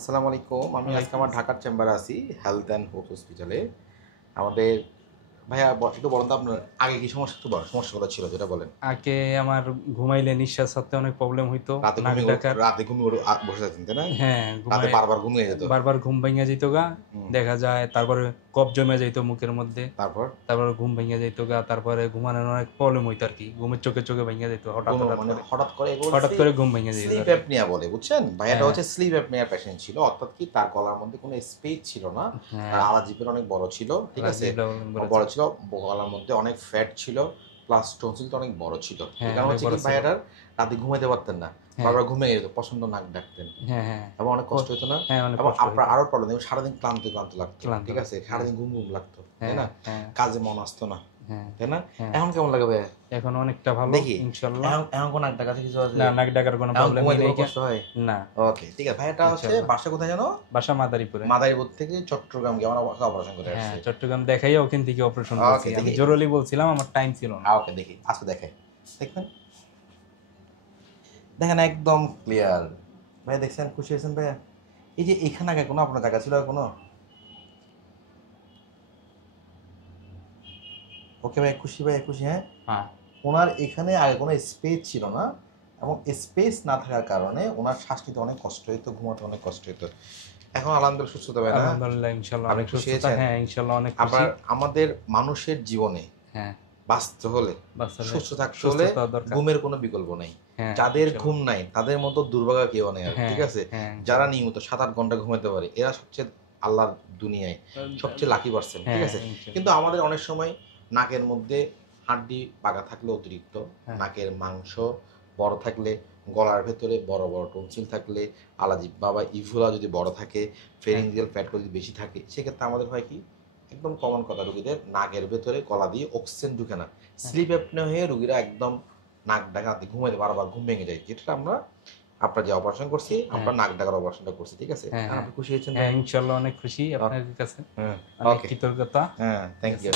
আসসালামু আলাইকুম। আমি আজকে আমার ওয়ালাইকুম ঢাকার চেম্বারে আছি, হেলথ অ্যান্ড হোপ হসপিটালে। আমাদের ভাইয়া একটু বলেন তো আপনার আগে কি সমস্যাগুলো ছিল যেটা বলেন। আগে আমার ঘুমাইলে নিঃশ্বাস ছাড়তে অনেক প্রবলেম হইতো, রাতে নাক ঘুমিয়ে ডাকার। রাতে ঘুমিয়ে বসে থাকতেন তাই না? হ্যাঁ, রাতে ঘুমায় বারবার ঘুমিয়ে যেত। বারবার ঘুম ভেঙে যেত গা। হুম। দেখা যায় তারপরে কফ জমে যাইতো মুখের মধ্যে। তারপর তারপরে ঘুম ভেঙে যেত গা। তারপরে ঘুমানোর অনেক প্রবলেম হইতো আর কি। ঘুমের চোখে চোখে ভেঙে যেত হঠাৎ কোনো হঠাৎ মানে করে। হঠাৎ করে এগুলো হঠাৎ করে ঘুম ভেঙে যেত স্লিপ আর কি। অ্যাপনিয়া বলে, বুঝছেন? ভাইয়াটা হ্যাঁ, হচ্ছে স্লিপ অ্যাপনিয়ার পেশেন্ট ছিল, অর্থাৎ কি তার গলার মধ্যে কোনো স্পেস ছিল না। তার হ্যাঁ, আওয়াজ জিভের অনেক বড় ছিল, ঠিক আছে? রাজীব বড় বলেছে। ছিল, গলার মধ্যে অনেক ফ্যাট ছিল, প্লাস টনসিলটা অনেক বড় ছিল। এই হ্যাঁ, কারণে অনেক হচ্ছে বড় কি ছিল। ভাইয়াটার রাতে ঘুমাইতে পারতেন না, হ্যাঁ, বারবার ঘুমিয়ে যেত, প্রচন্ড নাক ডাকতেন হ্যাঁ, হ্যাঁ। এবং অনেক কষ্ট হতো না। হ্যাঁ, অনেক এবং কষ্ট আপনার হইতো। আরো প্রবলেম, সারাদিন ক্লান্ত ক্লান্ত লাগতো, ক্লান্ত ঠিক আছে? লাগতো। হ্যাঁ, সারাদিন ঘুম ঘুম লাগতো, তাই হ্যাঁ, না? হ্যাঁ, কাজে মন আসতো না, হ্যাঁ, তাই না? হ্যাঁ। এখন কেমন লাগে ভাইয়া? এখন অনেকটা ভালো দেখি, ইনশাল্লাহ। এখন এখন কোন নাক ডাকাতে কিছু আছে? না, নাক ডাকার কোনো এখন প্রবলেমই ঘুমাইতে নেই কোনো কে। কষ্ট হয়? না, ওকে, ঠিক আছে। ভাইয়াটা হচ্ছে ইনশাল্লাহ। বাসা কোথায় জানো? বাসা মাদারীপুরে। মাদারীপুর থেকে চট্টগ্রাম গিয়ে আমার অপারেশন করে হ্যাঁ, আসছে। চট্টগ্রাম দেখাইয়া ওখান থেকে অপারেশন করছি। ওকে, আমি দেখি। জরুরি বলছিলাম, আমার টাইম ছিল না। ওকে, দেখি আজকে দেখাই, দেখবেন। দেখেন একদম ক্লিয়ার। ভাই দেখছেন, খুশি হয়েছেন ভাইয়া? এই যে এখানে আগে কোনো আপনার জায়গা ছিল কোনো? ওকে ভাই, খুশি ভাই, খুশি। হ্যাঁ, হ্যাঁ, ওনার এখানে আগে কোনো স্পেস ছিল না, এবং স্পেস না থাকার কারণে ওনার শ্বাস নিতে অনেক কষ্ট হতো, ঘুমাতে অনেক কষ্ট হতো। এখন আলহামদুলিল্লাহ সুস্থ হবে না? আলহামদুলিল্লাহ ইনশাল্লাহ আপনি অনেক খুশি সুস্থতা। হয়েছেন? হ্যাঁ, ইনশাল্লাহ অনেক খুশি। আবার আমাদের মানুষের জীবনে হ্যাঁ, বাঁচতে হলে, বাচ্চাদের সুস্থ থাকতে হলে সুস্থতা দরকার। ঘুমের কোনো বিকল্প নেই। হ্যাঁ, যাদের ঘুম ইনশাল্লাহ। নাই তাদের মতো দুর্ভাগা কেউ নেই আর, হ্যাঁ, ঠিক আছে? হ্যাঁ, যারা ইনশাল্লাহ। নিয়মিত 7-8 ঘন্টা ঘুমাতে পারে এরা সবচেয়ে আল্লাহর দুনিয়ায় সবচেয়ে লাকি পারসন, ঠিক হ্যাঁ, আছে? কিন্তু ইনশাল্লাহ। আমাদের অনেক সময় নাকের মধ্যে হাড্ডি পাকা থাকলে অতিরিক্ত, হ্যাঁ, নাকের মাংস বড় থাকলে, গলার ভেতরে বড় বড় টনসিল থাকলে, আলাজিব্বা বা ইভুলা যদি বড় থাকে, হ্যাঁ, ফেরিঞ্জিয়াল ফ্যাট যদি বেশি থাকে, সেক্ষেত্রে আমাদের হয় কি, একদম কমন কথা, রুগীদের নাকের ভেতরে গলা দিয়ে অক্সিজেন ঢুকে না, হ্যাঁ, স্লিপ অ্যাপনিয়া হয়ে রুগীরা একদম নাক ডাকাতে ঘুমাইতে বারবার ঘুম ভেঙে যায়, যেটা আমরা আপনার যে অপারেশন করছি, হ্যাঁ, আমরা নাক ডাকার অপারেশনটা করছি, ঠিক আছে? হ্যাঁ, আপনি খুশি হয়েছেন হ্যাঁ, ভাই? ইনশাল্লাহ অনেক খুশি আপনার কাছে। হ্যাঁ, অনেক ওকে, কৃতজ্ঞতা। হ্যাঁ, ঠিক থ্যাংক আছে। ইউ।